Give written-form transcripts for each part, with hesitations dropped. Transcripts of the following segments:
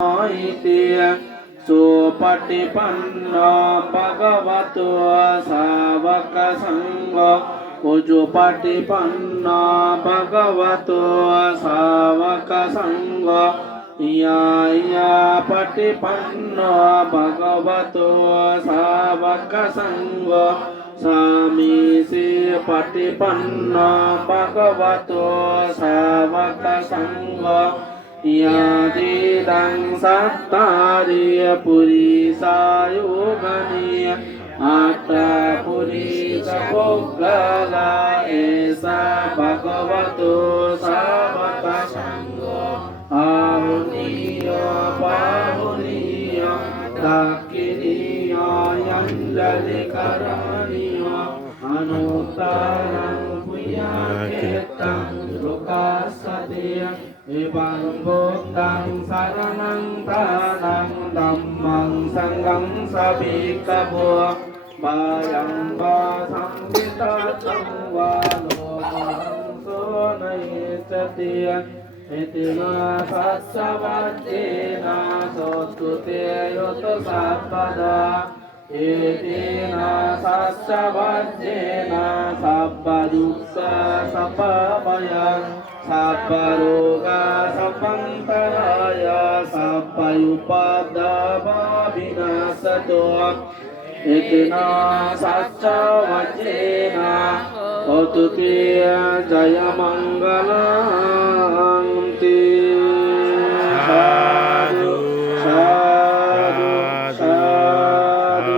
इति सुपटिपन्नो भगवतो सावकसङ्गो उजुपटिपन्नो भगवतो सावकसङ्गो या पटिपन्नो भगवतो सावकसङ्गो सामीसि पटिपन्नो भगवतो सावकसङ्गो यादिदं सत्तारिय पुरीसायुगनिय आत्तापुरीसपुग्गला एसा भगवतो सावकसङ्गो आहुनीय पाहुनीय दाक्षिणीय यञ्जलिकरणीय अनुत्तरं पुयाकेतं रुकासदेय Ibang Buddhang Saranang Pranang Dhammang Sanghang Sabikabua Bayang Basang Vitatang Valokang Sunayitatiya Itina Satsavajjena Sotute Yoto Sabpada Itina Satsavajjena Sabbajuksa Sabbabayang Sabbaroga Sabbantaraya Sabbayupadava Vinasato Itina Satcha Vajjena Otuti Jaya Mangalanti Sadhu Sadhu Sadhu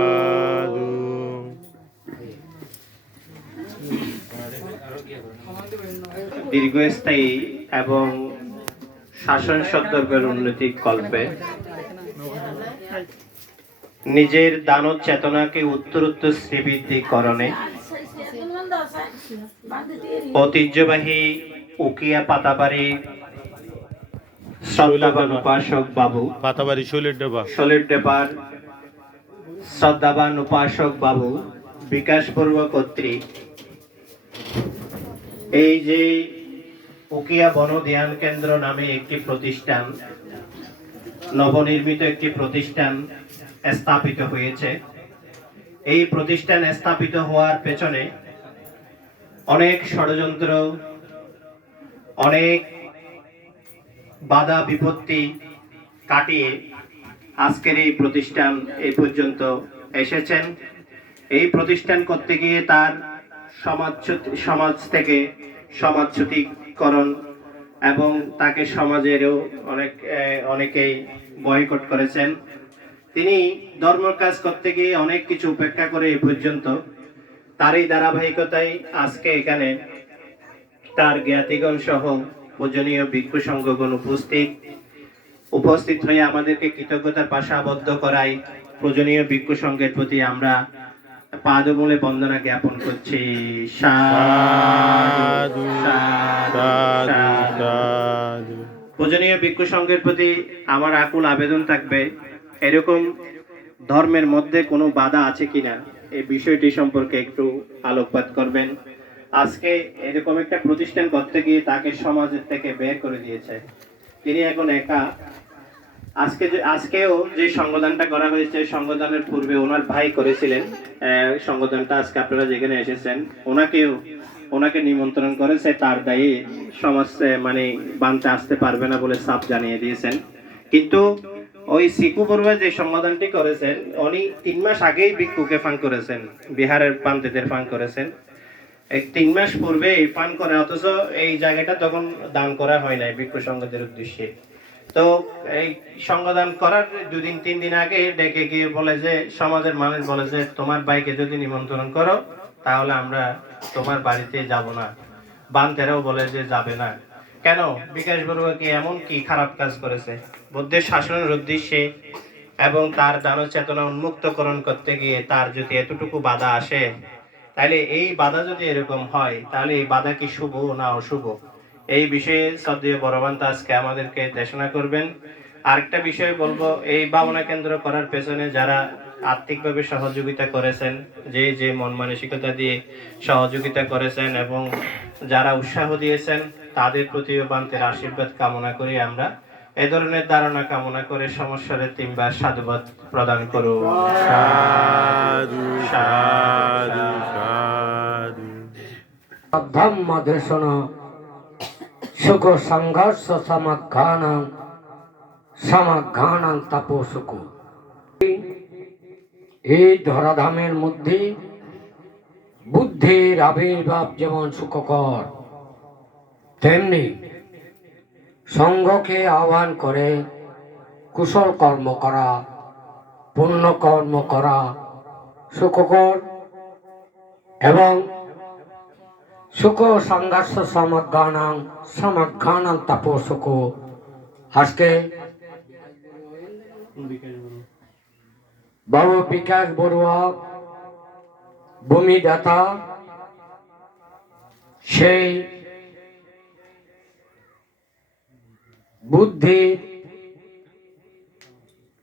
দীর্ঘস্থায়ী এবং শাসন সদ্যর্বের উন্নতি কল্পে নিজের দানব চেতনাকে উত্তরোত্তর শ্রীবৃদ্ধিকরণে ঐতিহ্যবাহী উকিয়া পাতাবাড়ি শ্রদ্ধাবান উপাসক বাবু শোলের ডেপার শ্রদ্ধাবান উপাসক বাবু বিকাশ পূর্ব কর্তৃক এই যে উকিয়া বন ধ্যান কেন্দ্র নামে একটি প্রতিষ্ঠান, নবনির্মিত একটি প্রতিষ্ঠান স্থাপিত হয়েছে। এই প্রতিষ্ঠান স্থাপিত হওয়ার পেছনে অনেক ষড়যন্ত্র, অনেক বাধা বিপত্তি কাটিয়ে আজকের এই প্রতিষ্ঠান এই পর্যন্ত এসেছেন। এই প্রতিষ্ঠান করতে গিয়ে তার সমাজ থেকে সমাজচ্যুতিকরণ এবং তাকে সমাজেরও অনেকেই বয়কট করেছেন। তিনি ধর্মের কাজ করতে গিয়ে অনেক কিছু উপেক্ষা করে এই পর্যন্ত তারই ধারাবাহিকতায় আজকে এখানে তার জ্ঞাতিগণ সহ পূজনীয় ভিক্ষু সংঘগণ উপস্থিত হয়ে আমাদেরকে কৃতজ্ঞতার পাশে আবদ্ধ করায় পূজনীয় ভিক্ষু সংঘের প্রতি আমরা পাদমূলে বন্দনা জ্ঞাপন করছি। সাধু সাধু। পূজনীয় ভিক্ষু সংঘের প্রতি আমার আকুল আবেদন থাকবে, এরকম ধর্মের মধ্যে কোনো বাধা আছে কিনা এই বিষয়টি সম্পর্কে একটু আলোকপাত করবেন। আজকে এরকম একটা প্রতিষ্ঠান করতে গিয়ে তাকে সমাজের থেকে বের করে দিয়েছে, তিনি এখন একা। আজকেও যে সংগঠনটা করা হয়েছে, সংগঠনের পূর্বে ওনার ভাই করেছিলেন সংগঠনটা। আজকে আপনারা যেখানে এসেছেন ওনাকে নিমন্ত্রণ করেছে, তার দায়ী সমাজ মানে বানতে আসতে পারবে না বলে সাফ জানিয়ে দিয়েছেন। কিন্তু ওই সিকু বড়ুয়া যে সংগঠনটি করেছেন উনি 3 মাস আগেই ভিক্ষুকে ফান করেছেন, বিহারের পান্তেদের ফান করেছেন। এই 3 মাস পূর্বে এই ফান করে, অথচ এই জায়গাটা তখন দান করা হয় নাই ভিক্ষু সংঘদের উদ্দেশ্যে। তো এই সংগঠন করার 2-3 দিন আগে ডেকে গিয়ে বলে যে সমাজের মানুষ বলে যে তোমার ভাইকে যদি নিমন্ত্রণ করো তাহলে আমরা তোমার বাড়িতে যাব না। বান্তেরাও বলে যে যাবে না। কেন? বিকাশ বড়ুয়া কি এমন কি খারাপ কাজ করেছে? বুদ্ধের শাসনের উদ্দেশ্যে এবং তার দানব চেতনা উন্মুক্তকরণ করতে গিয়ে তার যদি এতটুকু বাধা আসে, তাহলে এই বাধা যদি এরকম হয় তাহলে এই বাধা কি শুভ না অশুভ? এই বিষয়ে শ্রদ্ধেয় বড়বান্ত আজকে আমাদেরকে দেশনা করবেন। আরেকটা বিষয় বলবো, এই ভাবনা কেন্দ্র করার পেছনে যারা আর্থিকভাবে সহযোগিতা করেছেন, যে মন মানসিকতা দিয়ে সহযোগিতা করেছেন এবং যারা উৎসাহ দিয়েছেন তাদের প্রতিও বান্তের আশীর্বাদ কামনা করি আমরা। এ ধরনের ধারণা কামনা করে সমস্যারে তিনবার সাধুবাদ প্রদান করুন। সাধু সাধু সাধু। সাধু। ধম্ম দেশন সুখ সংঘর্ষ সমাঘানাং তাপো সুখ। এই ধরাধামের মধ্যে বুদ্ধির আবির্ভাব যেমন সুখকর, তেমনি সঙ্গকে আহ্বান করে কুশল কর্ম করা, পুণ্য কর্ম করা সুখকর, এবং সুখ সংঘর্ষ সমাঘানাং তাপো সুখ। আজকে বাবু বিকাশ বড়ুয়া ভূমিদাতা, সেই বুদ্ধি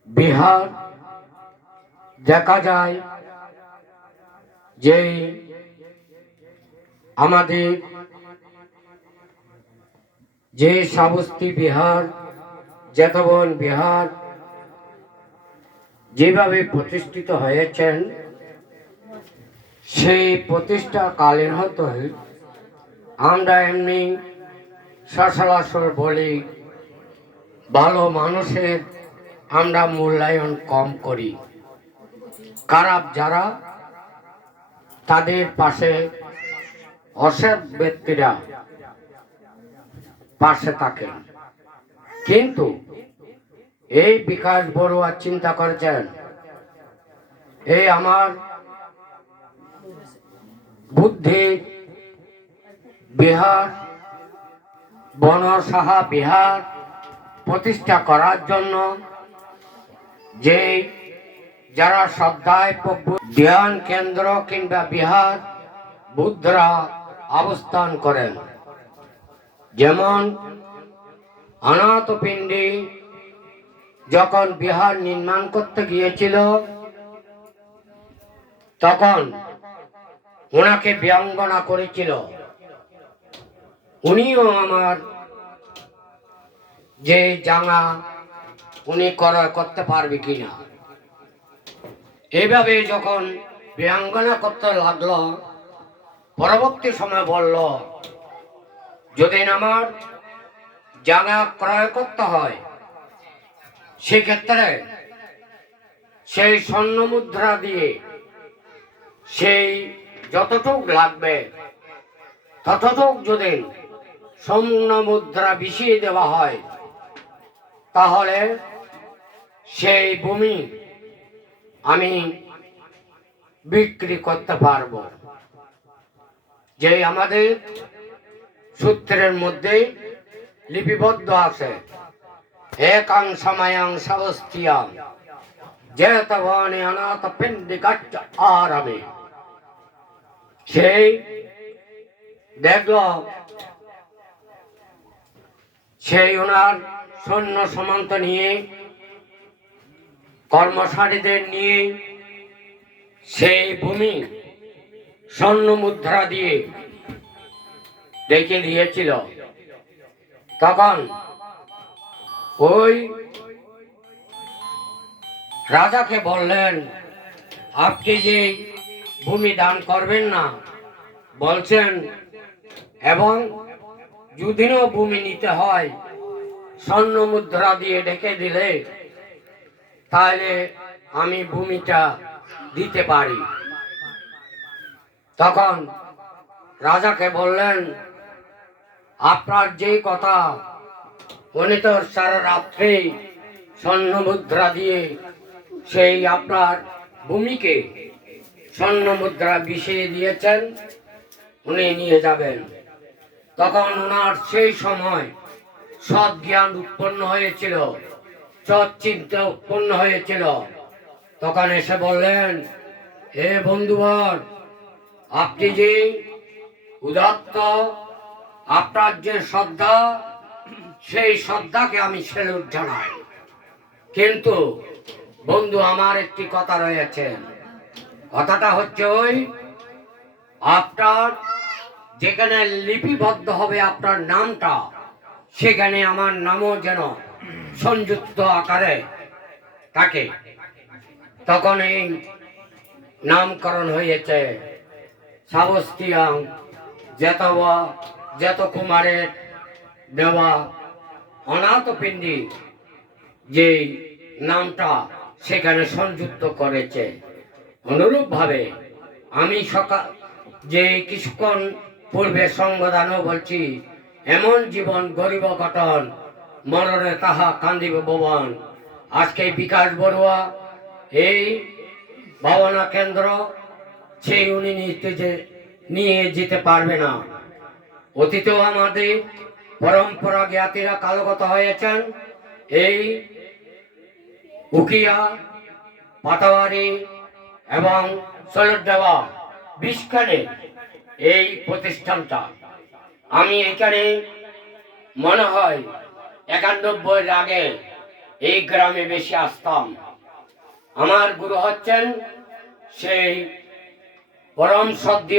বিহার দেখা যায় যে আমাদের যে সাবস্তি বিহার, জেতবন বিহার যেভাবে প্রতিষ্ঠিত হয়েছেন, সেই প্রতিষ্ঠা কালীন হতে আমরা এমনি সচরাচর বলি ভালো মানুষের আমরা মূল্যায়ন কম করি, খারাপ যারা তাদের পাশে অসৎ ব্যক্তিরা পাশে থাকেন। কিন্তু এই বিকাশ বড়ুয়া চিন্তা করেছেন, এই আমার বুদ্ধি বিহার, বনসাহা বিহার প্রতিষ্ঠা করার জন্য যে যারা শ্রদ্ধায় ধ্যান কেন্দ্র কিংবা বিহার বুদ্ধরা অবস্থান করেন, যেমন অনাথপিণ্ডি যখন বিহার নির্মাণ করতে গিয়েছিল তখন ওনাকে ব্যঙ্গনা করেছিল, উনিও আমার যে জাঙা উনি করতে পারবে কিনা। এইভাবে যখন ব্যঙ্গনা করতে লাগলো, পরবর্তী সময় বলল, যদি আমার জায়গা ক্রয় করতে হয় সেক্ষেত্রে সেই স্বর্ণ মুদ্রা দিয়ে সেই যতটুক লাগবে ততটুক যদি স্বর্ণ মুদ্রা বিছিয়ে দেওয়া হয় তাহলে সেই ভূমি আমি বিক্রি করতে পারবো। যে আমাদের সূত্রের মধ্যে লিপিবদ্ধ আছে, একাং সময়াং সাবস্তিয়াং জেতবনে অনাথ পিণ্ডিকাচ্চ আরামে। সেই দেখল সেই ওনার সৈন্য সমান্ত নিয়ে কর্মচারীদের নিয়ে সেই ভূমি স্বর্ণ মুদ্রা দিয়ে রেখে দিয়েছিল। তখন ওই রাজাকে বললেন, আপনি যে ভূমি দান করবেন না বলছেন, এবং যদিও ভূমি নিতে হয় স্বর্ণ মুদ্রা দিয়ে ঢেকে দিলে তাহলে আমি ভূমিটা দিতে পারি। তখন রাজাকে বললেন, আপনার যে কথা, উনি তো সারা রাত্রে স্বর্ণ মুদ্রা দিয়ে সেই আপনার ভূমিকে স্বর্ণ মুদ্রা বিষিয়ে দিয়েছেন, উনি নিয়ে যাবেন। তখন ওনার সেই সময় সৎ জ্ঞান উৎপন্ন হয়েছিল, সৎ চিন্তা উৎপন্ন হয়েছিল। তখন এসে বললেন, হে বন্ধুবর, আপনি যে উদাত্ত, আপনার যে শ্রদ্ধা, সেই শ্রদ্ধাকে আমি স্যালুট জানাই। কিন্তু বন্ধু, আমার একটি কথা রয়েছে। কথাটা হচ্ছে ওই, আপনার যেখানে লিপিবদ্ধ হবে আপনার নামটা, সেখানে আমার নামও যেন সংযুক্ত আকারে থাকে, তখন এই নামকরণ হয়েছে সাবস্তিয়াং জেতবা জেত কুমারের দেওয়া অনাথপিণ্ডি, যে নামটা সেখানে সংযুক্ত করেছে। অনুরূপভাবে আমি সকাল যে কিছুক্ষণ পূর্বে সংবাদানও বলছি, এমন জীবন গরিব ঘটন মরণে তাহা কান্দিব ভুবন। আজকে বিকাশ বড়ুয়া এই ভাবনা কেন্দ্র সেই উনি নিয়ে যেতে পারবে না। অতীতেও আমাদের পরম্পরা জ্ঞাতিরা কালগত হয়েছেন। এই উকিয়া পাতাবাড়ি এবং সলডাবা বিষখানে এই প্রতিষ্ঠানটা, আমি এখানে মনে হয় 91 আগে এই গ্রামে বেশি আসতাম। আমার গুরু হচ্ছেন সেই পরম সদ্য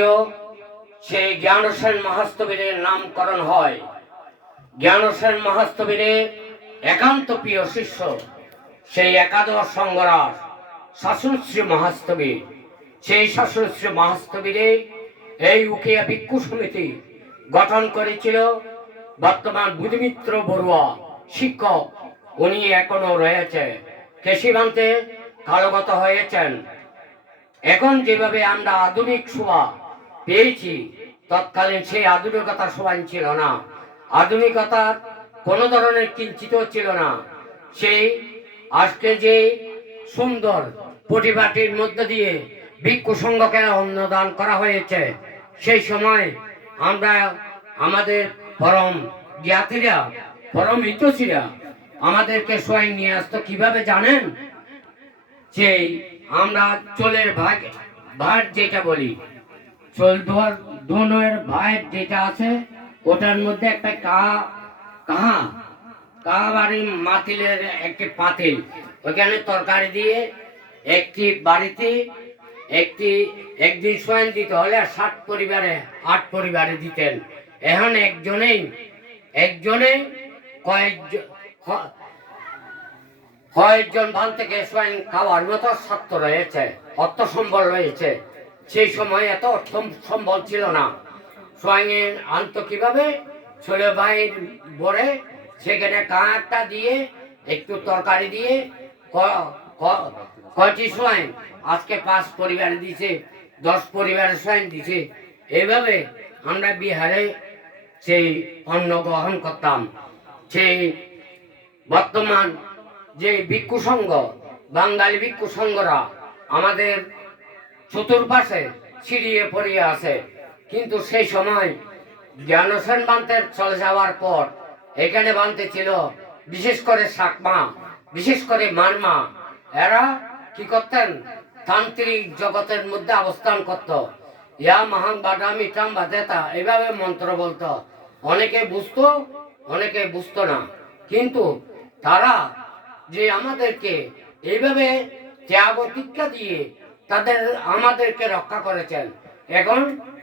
সেই জ্ঞানসেন মাহাস্তবীরের নামকরণ হয়। জ্ঞানসেন মাহাস্তবীরের একান্ত প্রিয় শিষ্য সেই একাদশ সংঘরাজ শাসনশ্রী মাহাস্তবীর, সেই শাসনশ্রী মাহাস্তবীরে এই উকিয়া ভিক্ষু সমিতি গঠন করেছিল বর্তমান বুদ্ধিমিত্র বড়ুয়া শিক্ষক। উনি এখনো রয়েছে, কেশিবান্তে কালগত হয়েছেন। এখন যেভাবে আমরা আধুনিক শোভা পেয়েছি, তৎকালীন সেই আধুনিকতা শোভা ছিল না। আধুনিকতার কোনো ধরনের কিঞ্চিত ছিল না। সেই আজকে যে সুন্দর পরিপাটির মধ্য দিয়ে ভিক্ষু সংঘকে অন্নদান করা হয়েছে, সেই সময় আমরা আমাদের পরম জ্ঞাতিরা পরম হিতৈষীরা আমাদেরকে স্বয়ং নিয়ে আসতো কিভাবে জানেন? যে আমরা চোলের ভাট যেটা বলি, চোল দোনের ভাট যেটা আছে, ওটার মধ্যে একটা কাহাবাড়ি মাতিলের একটি পাতিল, ওখানে তরকারি দিয়ে একটি বাড়িতে একদিন স্বয়ং দিতে হলে 60 পরিবারে 8 পরিবারে দিতেন। এখন একজনে কয়েকজন বান থেকে স্বয়ং খাওয়ার মতো সত্য রয়েছে, অর্থ সম্বল রয়েছে। সেই সময় এত অর্থ সম্বল ছিল না। স্বয়ং আনত কিভাবে? ছোট ভাইয়ের বরে সেখানে কাঁটা দিয়ে একটু তরকারি দিয়ে কয়টি স্বয়ং আজকে 5 পরিবারে দিছে, 10 পরিবারে স্বয়ং দিছে। এইভাবে আমরা বিহারে সেই অন্ন গ্রহণ করতাম। সেই বর্তমান যে ভিক্ষু সংঘ, বাঙালি ভিক্ষু সংঘরা আমাদের চতুর্পাশে ছিড়িয়ে পড়িয়ে আছে, কিন্তু সেই সময় জ্ঞানসেন বান্তে চলে যাওয়ার পর এখানে বান্তে ছিল বিশেষ করে সাকমা, বিশেষ করে মানমা। এরা কি করতেন? তান্ত্রিক জগতের মধ্যে অবস্থান করত। ইয়া মহান বাদামি টাম বাদেতা এইভাবে মন্ত্র বলতো। অনেকে বুঝতো, অনেকে বুঝতো না, কিন্তু তারা যে আমাদেরকে এইভাবে ত্যাগ প্রতিজ্ঞা দিয়ে তাদের আমাদেরকে রক্ষা করেছেন। এখন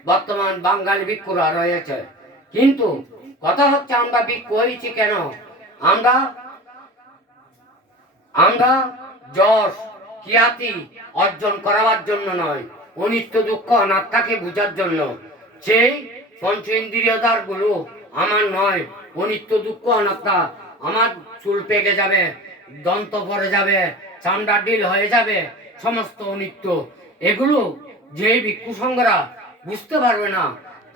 বর্তমান বাঙালি ভিক্ষুরা রয়েছে, কিন্তু কথা হচ্ছে আমরা ভিক্ষু হয়েছি কেন? আমরা যশ খ্যাতি অর্জন করার জন্য নয়, অনিত্য দুঃখ অনাত্মাকে বোঝার জন্য। সেই পঞ্চ ইন্দ্রিয়দার গুলো আমার নয়, অনিত্য দুঃখ অনাত্মা। আমার চুল পেকে যাবে, দন্ত পড়ে যাবে, চামড়া ডিল হয়ে যাবে, সমস্ত অনিত্য। এগুলো যেই ভিক্ষু সংঘরা বুঝতে পারবে না,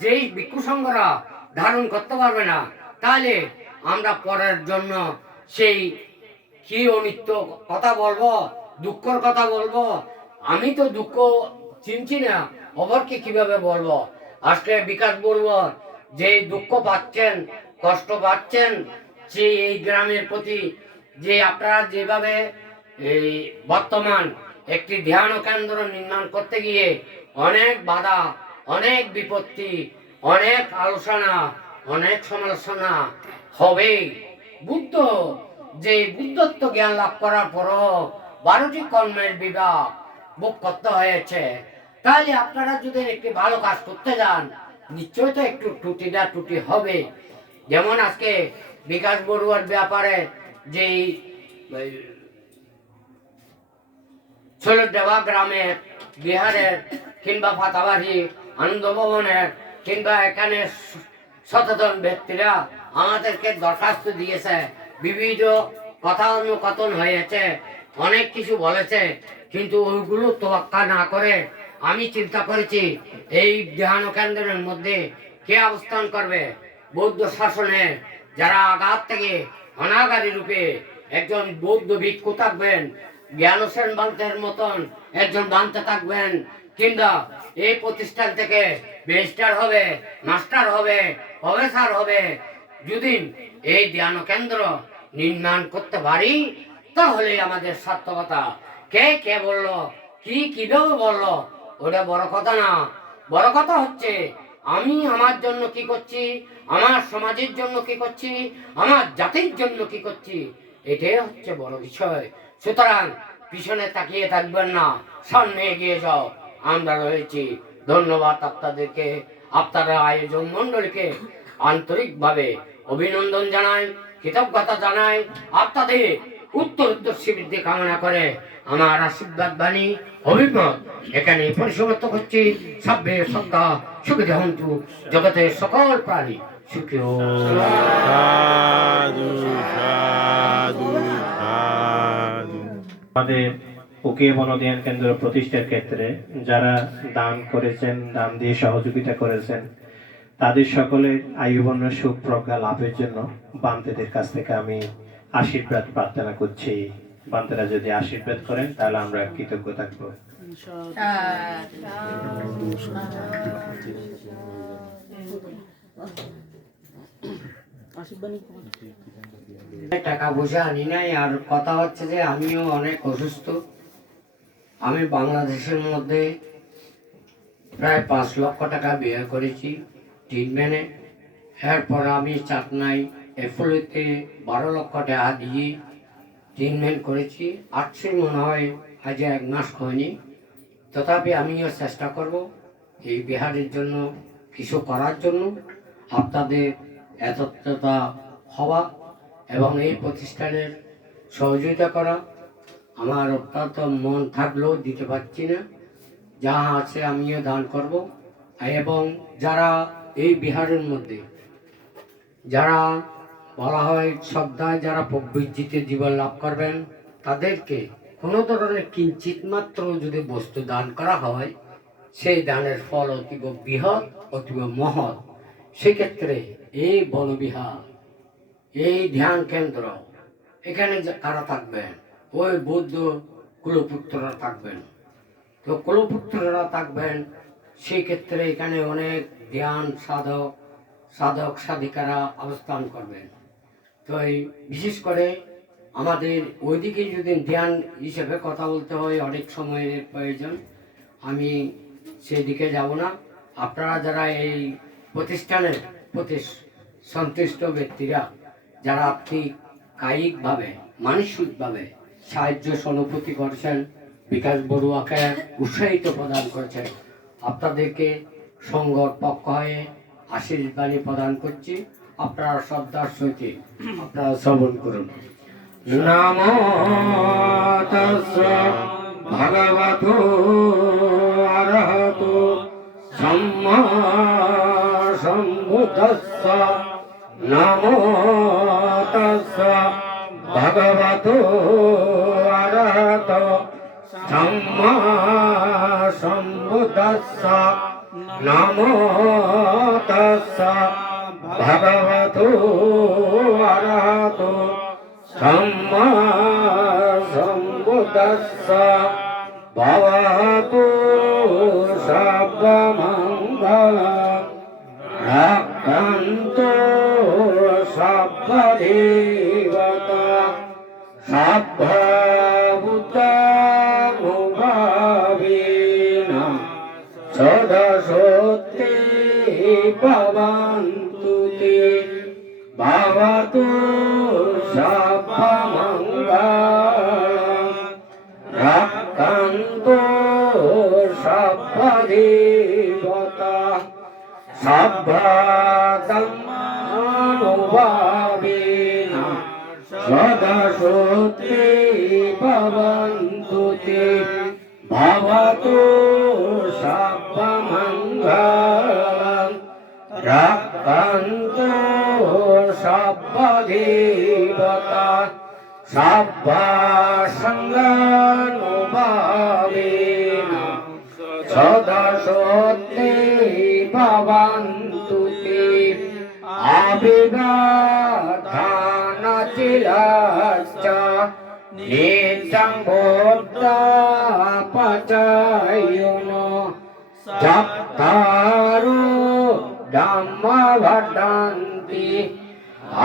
যেই ভিক্ষু সংঘরা ধারণ করতে পারবে না, তাহলে আমরা পরের জন্য সেই কি অনিত্য কথা বলবো, দুঃখর কথা বলবো। আমি তো দুঃখ চিনছি না, অপরকে কিভাবে বলবো? আজকে বিকাশ বলবো যে দুঃখ পাচ্ছেন, কষ্ট পাচ্ছেন, যে এই গ্রামের প্রতি যে আপনারা যেভাবে এই বর্তমান একটি ধ্যান কেন্দ্র নির্মাণ করতে গিয়ে অনেক বাধা, অনেক বিপত্তি, অনেক আলোচনা, অনেক সমালোচনা হবে। বুদ্ধ যে বুদ্ধত্ব জ্ঞান লাভ করার পরও 12টি কর্মের বিভাগ ভোগ করতে হয়েছে। তাহলে আপনারা যদি একটি ভালো কাজ করতে যান, নিশ্চয়ই তো একটু ত্রুটি হবে। যেমন আজকে বিকাশ বড়ুয়ার ব্যাপারে যেই ষোলডাবা গ্রামের, বিহারের, কিংবা পাতাবাড়ি আনন্দ ভবনের, কিংবা এখানে সচেতন ব্যক্তিরা আমাদেরকে দরখাস্ত দিয়েছে, বিবিধ কথা অনুকথন হয়েছে, অনেক কিছু বলেছে, কিন্তু ওইগুলো তোয়াক্কা না করে আমি চিন্তা করেছি এই ধ্যান কেন্দ্রের মধ্যে কে অবস্থান করবে। বৌদ্ধ শাসনে যারা আঘাত থেকে অনাগারী রূপে একজন বৌদ্ধ ভিক্ষু থাকবেন, জ্ঞান সেন বান্তের মতন একজন বান্তে থাকবেন, কিংবা এই প্রতিষ্ঠান থেকে ব্যারিস্টার হবে, মাস্টার হবে, প্রফেসর হবে। যদি এই ধ্যান কেন্দ্র নির্মাণ করতে পারি তাহলে আমাদের সার্থকতা। কে কে বললো, কি কিভাবে বললো, ওটা বড় কথা না। বড় কথা হচ্ছে আমি আমার জন্য কি করছি, আমার সমাজের জন্য কি করছি, আমার জাতির জন্য কি করছি, এটাই হচ্ছে বড় বিষয়। সুতরাং পিছনে তাকিয়ে থাকবেন না, সামনে এগিয়ে যাও। আমরা রয়েছি। ধন্যবাদ আপনাদেরকে, আপনারা আয়োজন মণ্ডলীকে আন্তরিকভাবে অভিনন্দন জানাই, কৃতজ্ঞতা জানাই। আপনাদের উত্তর বৃদ্ধি কামনা করে আমার আশীর্বাদ বাণী অভিমত এখানে পরিসমাপ্ত করছি। সব্যে শ্রদ্ধা সুখী হন্তু জগতের সকল প্রাণী সুখী হোক। সাধু সাধু সাধু। আমাদের উকিয়ে বনধ্যান কেন্দ্র প্রতিষ্ঠার ক্ষেত্রে যারা দান করেছেন, দান দিয়ে সহযোগিতা করেছেন, তাদের সকলের আয়ুবর্ণ সুখ প্রজ্ঞা লাভের জন্য বান্তেদের কাছ থেকে আমি আশীর্বাদ প্রার্থনা করছি। বান্তেরা যদি আশীর্বাদ করেন তাহলে আমরা কৃতজ্ঞ থাকবো। টাকা পয়সা আনি নাই, আর কথা হচ্ছে যে আমিও অনেক অসুস্থ। আমি বাংলাদেশের মধ্যে প্রায় 5 লক্ষ টাকা ব্যয় করেছি ট্রিটমেন্টে। এরপর আমি চাটনায় এফোলোতে 12 লক্ষ টাকা দিয়ে ট্রিটমেন্ট করেছি। আসছে মনে হয় আজ 1 মাস হয়নি। তথাপি আমিও চেষ্টা করব এই বিহারের জন্য কিছু করার জন্য, আপনাদের একত্রতা হওয়া এবং এই প্রতিষ্ঠানের সহযোগিতা করা। আমার অত্যন্ত মন থাকলেও দিতে পারছি না, যা আছে আমিও দান করব। এবং যারা এই বিহারের মধ্যে যারা বলা হয় শ্রদ্ধায় যারা প্রবৃত্তিতে জীবন লাভ করবেন, তাদেরকে কোনো ধরনের কিঞ্চিত মাত্র যদি বস্তু দান করা হয়, সেই দানের ফল অতীব বৃহৎ, অতীব মহৎ। সেক্ষেত্রে এই বনবিহার, এই ধ্যান কেন্দ্র, এখানে কারা থাকবেন, ওই বৌদ্ধ কুলপুত্ররা থাকবেন। তো কুলপুত্ররা থাকবেন, সেই ক্ষেত্রে এখানে অনেক ধ্যান সাধক সাধিকারা অবস্থান করবেন। তো এই বিশেষ করে আমাদের ওইদিকে যদি ধ্যান হিসেবে কথা বলতে হয়, অনেক সময়ের প্রয়োজন, আমি সেদিকে যাব না। আপনারা যারা এই প্রতিষ্ঠানের প্রতি সন্তুষ্ট ব্যক্তিরা, যারা আর্থিক কায়িকভাবে মানসিকভাবে সাহায্য সহানুভূতি করছেন, বিকাশ বড়ুয়াকে উৎসাহিত প্রদান করেছেন, আপনাদেরকে সংঘর পক্ষ হয়ে আশীর্বাণী প্রদান করছি। আপনারা শ্রদ্ধার সহিত আপনারা শ্রবণ করুন। নমো তাস্যা ভগবতো অরহতো সম্মা সম্বুদ্ধস্য। নমো তাস্যা ভগবতো অরহতো সম্মা সম্বুদ্ধস্য। নমো তাস্যা ভগবতো অরহতো সম্মা সম্বুদ্ধস্য। ভবতু সর্বমঙ্গলং রক্ষন্তু সর্বদেবতা সর্বভূতানুভাবেন সদসত্যে ভবন্তু তে। ভবতু সর্বমঙ্গলং রক্ষন্তু সর্বদেবতা সর্বধর্মানুভাবেন সদা भवन्तु ते भवतु सर्वमङ्गलम् रक्षन्तु सर्वदेवता सर्वसङ्गानुभावेन सदा सत्ये भवन्तु ते अभिवादनचिलश्च नित्यं बुद्धापचयुनो चत्तारो धम्मवर्धन्ति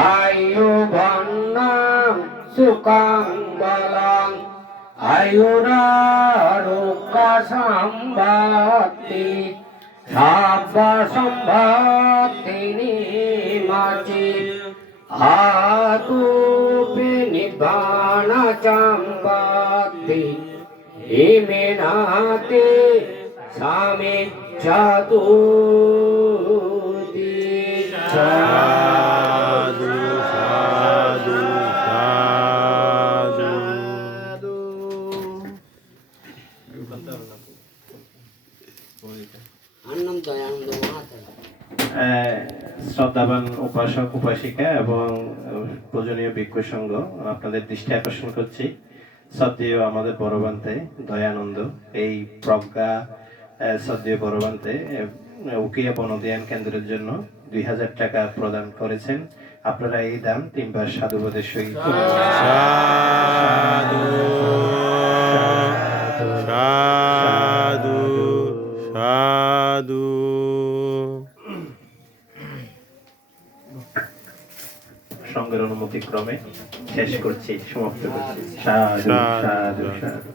आयुर्वन्नं सुखं बलं आयुरारोग्यसम्पत्ति सर्वसम्पत्तिनिमचि आतुपि निब्बाणसम्पत्ति इमेनाते सामिच्छतु साधु साधु साधु अन्नम दयानंद महात्मा শ্রদ্ধাবান উপাসক উপাসিকা এবং পূজনীয় ভিক্ষু সংঘ, আপনাদের দৃষ্টি আকর্ষণ করছি শ্রদ্ধেয় আমাদের বড়বান্তে দয়ানন্দ এই প্রজ্ঞা শ্রদ্ধেয় বড়বান্তে উকিয়া বনধ্যান কেন্দ্রের জন্য 2000 টাকা প্রদান করেছেন। আপনারা এই দান তিনবার সাধুবাদের সহিত সাধু সাধু সাধু। সঙ্গের অনুমতি ক্রমে শেষ করছি, সমাপ্ত করছি। সাধু সাধু সাধু।